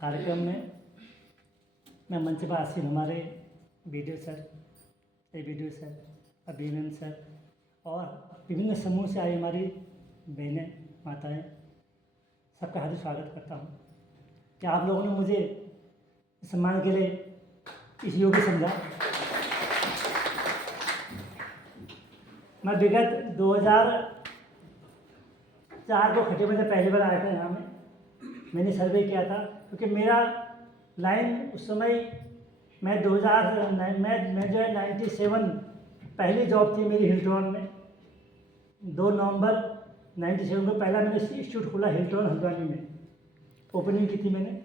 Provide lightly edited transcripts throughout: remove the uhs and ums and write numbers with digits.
कार्यक्रम में मैं मंच पर आसीन हमारे वीडियो सर, वीडियो सर, अभिनंदन सर और विभिन्न समूह से आई हमारी बहनें, माताएं, सबका हार्दिक स्वागत करता हूं कि आप लोगों ने मुझे सम्मान के लिए इस योग्य समझा। मैं विगत 2004 को खटीमा से पहली बार आया था यहाँ में। मैंने सर्वे किया था क्योंकि मेरा लाइन उस समय मैं जो है 97 पहली जॉब थी मेरी हिल्टन में। 2 नवंबर 97 को पहला मैंने इंस्टीट्यूट खोला हिल्टन हल्द्वानी में, ओपनिंग की थी मैंने।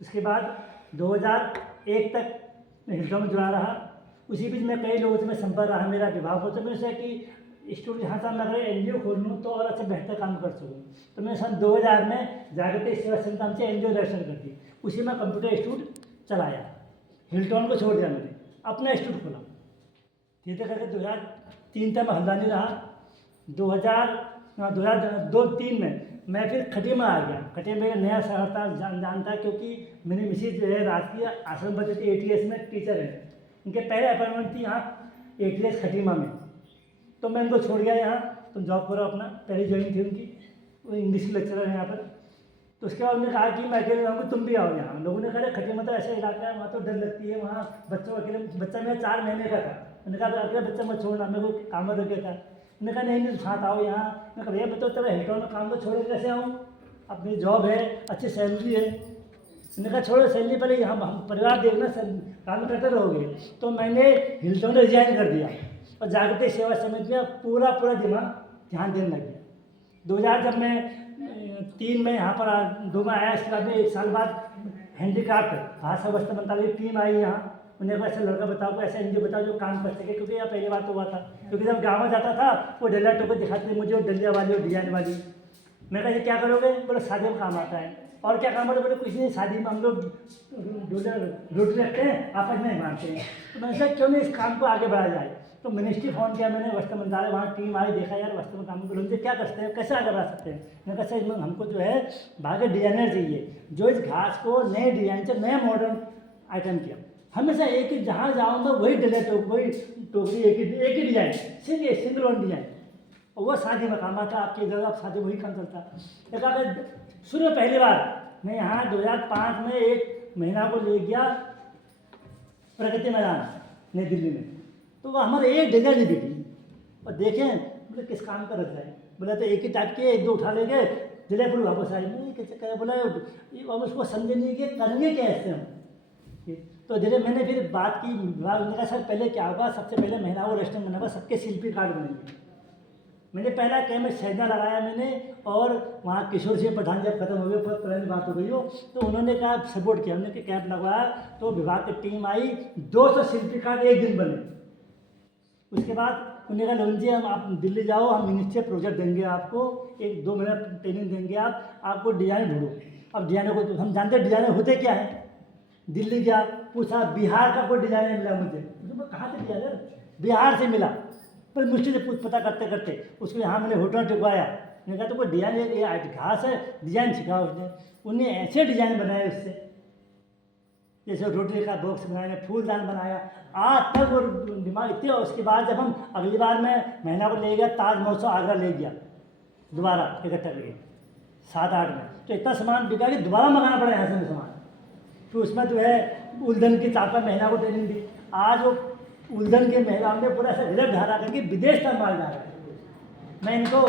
उसके बाद 2001 तक मैं हिल्टन में जुड़ा रहा। उसी बीच में कई लोगों से मैं संपर्क रहा, मेरा विभाग हो, तो मैंने सोचा कि इंस्टीट्यूट यहाँ से मैं अगर एनजीओ खोल लूँ तो और अच्छा बेहतर काम कर सकूँ। तो मैंने सन 2000 में जागतिक सेवा संस्थान से एनजीओ रजिस्टर कर दी। उसी में कंप्यूटर इंस्टीट्यूट चलाया। हिल्टन को छोड़ दिया मैंने, अपना इंस्टीट्यूट खोला। धीरे करके 2003 तक मैं हल्द्वानी रहा। 2002-03 में मैं फिर खटीमा आ गया। खटीमा में नया शहर था, जानता क्योंकि मेरी मिसेज जो है राजकीय आश्रम पद्धति ATS में टीचर है। इनके पहले अपॉइंटमेंट थी यहाँ ATS खटीमा में, तो मैं इनको छोड़ गया यहाँ, तुम जॉब करो अपना। पहली ज्वाइनिंग थी उनकी, वो इंग्लिश की लेक्चरर है यहाँ पर। तो उसके बाद उन्होंने कहा कि मैं अकेले रहूँगी, तुम भी आओ यहाँ। लोगों ने कहा खटीमा तो ऐसा इलाका है, वहाँ तो डर लगती है, वहाँ बच्चों अकेले। बच्चा मेरा 4 महीने का था। मैंने कहा अकेले बच्चा मत छोड़ना, मेरे को काम रख गया था। मैंने कहा नहीं साथ आओ यहाँ। मैं कहा भैया मैं तो तेरा हिल्टन में काम तो छोड़े कैसे आऊँ, अपनी जॉब है, अच्छी सैलरी है। मैंने कहा छोड़ो सैलरी, पहले हम परिवार देखना, काम करते रहोगे। तो मैंने हिल्टन में रिजाइन कर दिया और जागतिक सेवा समिति में पूरा दिमाग ध्यान देने लग गया। 2000 जब मैं 3 में यहाँ पर 2 में आया, इसके बाद में 1 साल बाद हैंडीक्राफ्ट भाषा वस्त्र मंत्रालय की टीम आई यहाँ। उन्हें को ऐसा लड़का बताओ, को ऐसा एनजीओ बताओ जो काम कर सके, क्योंकि यहाँ पहली बार तो हुआ था। क्योंकि जब गाँव में जाता था वो डलिया टोपे दिखाते थे मुझे, वो डलिया वाली और डिजाइन वाली। मैं कहा क्या करोगे, बोले शादी में काम आता है। और क्या काम होता है, बोले कुछ नहीं, शादी में हम लोग रोटी रखते हैं, आपस में बांटते हैं। तो मैंने सोचा क्यों नहीं इस काम को आगे बढ़ाया जाए। तो मिनिस्ट्री फोन किया मैंने, वस्त्र मंत्रालय, वहाँ टीम आई, देखा यार वस्त्र में काम करो, क्या करते हैं, कैसे आगे बढ़ा सकते हैं। मैंने कहा सर हमको जो है भागे डिजाइनर चाहिए जो इस घास को नए डिजाइन से नए मॉडर्न आइटम किया। हमेशा एक ही, जहाँ जाऊँगा वही डलिया वही टोकरी, एक ही डिजाइन, सिंगल वन डिजाइन। और वो शादी में काम आता, आपकी जगह आप शादी वही काम चलता। एक शुरू में पहली बार मैं यहाँ 2005 में 1 महीना को ले गया प्रगति मैदान नई दिल्ली में। तो वो हमारे एक डलिया नहीं बिकी और देखें बोले किस काम का रख जाए। बोला तो एक ही टाइप के 1-2 उठा ले गए, जलेपुर वापस आए। नहीं कैसे करे, बोला हम उसको समझे नहीं कि करेंगे क्या ऐसे हम। तो धीरे मैंने फिर बात की विभाग ने कहा सर पहले क्या होगा, सबसे पहले महीना वो रेस्टोरेंट बना, सबके शिल्पी कार्ड बनेंगे। मैंने पहला कैंप में सहजना लगाया मैंने, और वहाँ किशोर सिंह पठान जब खत्म हो गए, बहुत पुरानी बात हो गई हो, तो उन्होंने कहा सपोर्ट किया, उन्होंने कैंप लगवाया। तो विभाग की टीम आई, 200 शिल्पी कार्ड एक दिन बने। उसके बाद उन्होंने कहा लोन जी हम आप दिल्ली जाओ, हम मिनिस्ट्री प्रोजेक्ट देंगे आपको, 1-2 महीना ट्रेनिंग देंगे, आपको डिजाइन ढूंढो। अब डिजाइनर को हम जानते हैं डिजाइनर होते क्या है। दिल्ली गया, पूछा बिहार का कोई डिजाइनर मिला मुझे, कहाँ से डिजाइनर, बिहार से मिला। पर मुश्किल से पता करते करते उसको यहाँ मैंने होटल टिकवाया। मैंने कहा तो कोई डिजाइन, ये घास है, डिजाइन सिखा उसने। उन्हें ऐसे डिजाइन बनाए उससे, जैसे रोटी का बॉक्स बनाया, फूलदान बनाया। आज तक वो दिमाग इतने। और उसके बाद जब हम अगली बार मैं महीना को ले गया, ताज महोत्सव आगरा ले गया दोबारा इकट्ठा करके 7-8 में, तो इतना सामान बिका कि दोबारा मंगाना पड़ा यहाँ से सामान। फिर उसमें जो है उलझन की 4-5 महीना को ट्रेनिंग दी। आज वो उलझन के महिला ने पूरा ऐसा गिरफ्त धारा करके विदेश तक माल जा रहा है। मैं इनको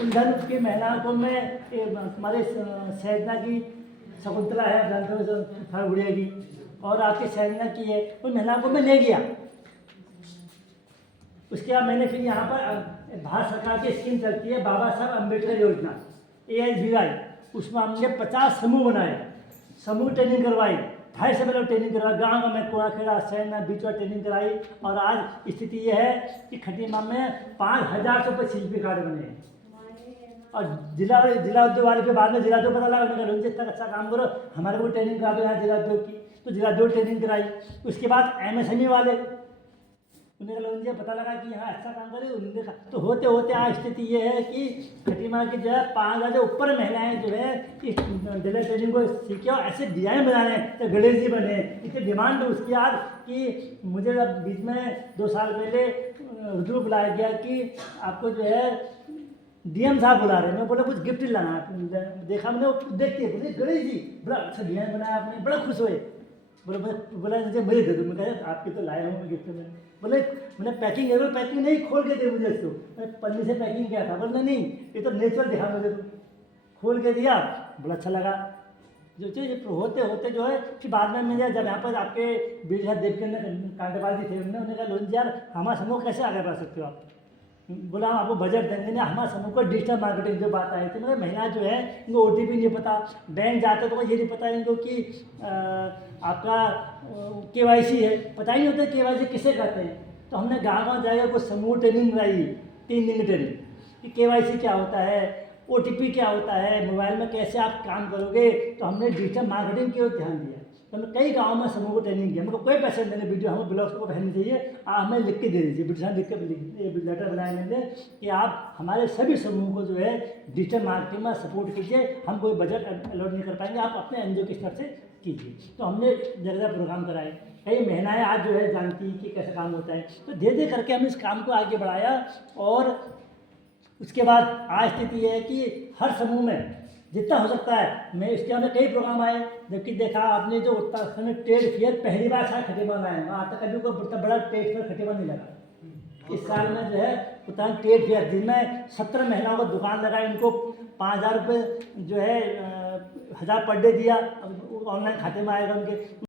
उलझन की महिला को मैं हमारे सहजना की शकुंतला है, जानते हो फरगुड़िया की, और आपकी सहजना की है, उन महिला को मैं ले गया। उसके बाद मैंने फिर यहाँ पर भारत सरकार की स्कीम चलती है बाबा साहब अम्बेडकर योजना ASBY, उसमें हमने 50 समूह बनाए, समूह ट्रेनिंग करवाई, 250 लोग ट्रेनिंग करवाई। गाँव में कोड़ाखेड़ा शहर में बीचवा ट्रेनिंग कराई। और आज स्थिति यह है कि खटीमा में 5000 से ऊपर शिल्पी कार्ड बने हैं। और जिला उद्योग वाले के बाद में जिला उद्योग पता लगा, उन्होंने जितना अच्छा काम करो हमारे को ट्रेनिंग करा दो यहाँ जिला उद्योग की। तो जिला उद्योग ट्रेनिंग कराई। उसके बाद MSME वाले उन्हें मुझे पता लगा कि हाँ अच्छा काम करे, उन्होंने कहा तो होते होते आज स्थिति ये है कि खटीमा की जो है 5,000 से ऊपर महिलाएं जो है इस टेलर ट्रेनिंग को सीखे और ऐसे डिजाइन बना रहे हैं तो गणेश जी बने, इतनी डिमांड उसकी आज कि मुझे जब बीच में 2 साल पहले रुद्र बुलाया गया कि आपको जो है डीएम साहब बुला रहे हैं। मैं बोला कुछ गिफ्ट लाना, देखा मैंने वो देखते बोले गणेश जी बड़ा अच्छा डिजाइन बनाया आपने, बड़ा खुश हुए। बोला मुझे दे दो। मैं कहा आपके तो लाया हूँ मैं गिफ्ट में। बोले मैंने पैकिंग है, पैकिंग नहीं खोल के दे मुझे इसको। मैं पन्नी से पैकिंग किया था। बोला नहीं ये तो नेचुरल दिखा मुझे, तो खोल के दिया, बड़ा अच्छा लगा। जो चीज़ होते होते जो है फिर बाद में मेरे जब यहाँ पर आपके बीरसा देव के कांटेवाल जी थे, उन्होंने कहा लोन जी यार हमारा समूह कैसे आगे बढ़ा सकते हो आप। बोला हम आपको बजट देंगे नहीं, हमारे समूह को डिजिटल मार्केटिंग जो बात आई थी, मगर महिलाएं जो है इनको OTP नहीं पता, बैंक जाते तो ये नहीं पता इनको कि आपका KYC है, पता ही नहीं होता KYC किसे कहते हैं। तो हमने गाँव गाँव जाएगा कोई समूह ट्रेनिंग कराई 3 दिन की ट्रेनिंग कि KYC क्या होता है, OTP क्या होता है, मोबाइल में कैसे आप काम करोगे। तो हमने डिजिटल मार्केटिंग की ओर ध्यान दिया। तो हमने कई गाँव में समूह को ट्रेनिंग किया, मतलब कोई पैसे मैंने वीडियो हमें ब्लॉग्स को पहननी चाहिए, हमें लिख के दे दीजिए, ब्रिटिश लिख के लेटर बनाए लेंगे कि आप हमारे सभी समूह को जो है डिजिटल मार्केटिंग में सपोर्ट कीजिए, हम कोई बजट अलॉट नहीं कर पाएंगे, आप अपने NGO की तरफ से कीजिए। तो हमने जगह प्रोग्राम कराए, कई महिलाएं आज जो है जानती कि कैसे काम होता है। तो धीरे धीरे करके हमने इस काम को आगे बढ़ाया और उसके बाद आज स्थिति है कि हर समूह में जितना हो सकता है मैं इसके अंदर कई प्रोग्राम आए, जबकि देखा आपने जो उत्तराखंड में ट्रेड फेयर पहली बार शायद खटीमा में आए, वहाँ तक कभी कोई बड़ा ट्रेड फेयर खटीमा नहीं लगा। इस साल में जो है उत्तराखंड ट्रेड फेयर जिनमें 17 महिलाओं को दुकान लगाई, इनको 5,000 रुपये जो है 1,000 पर डे दिया, ऑनलाइन खाते में आएगा उनके।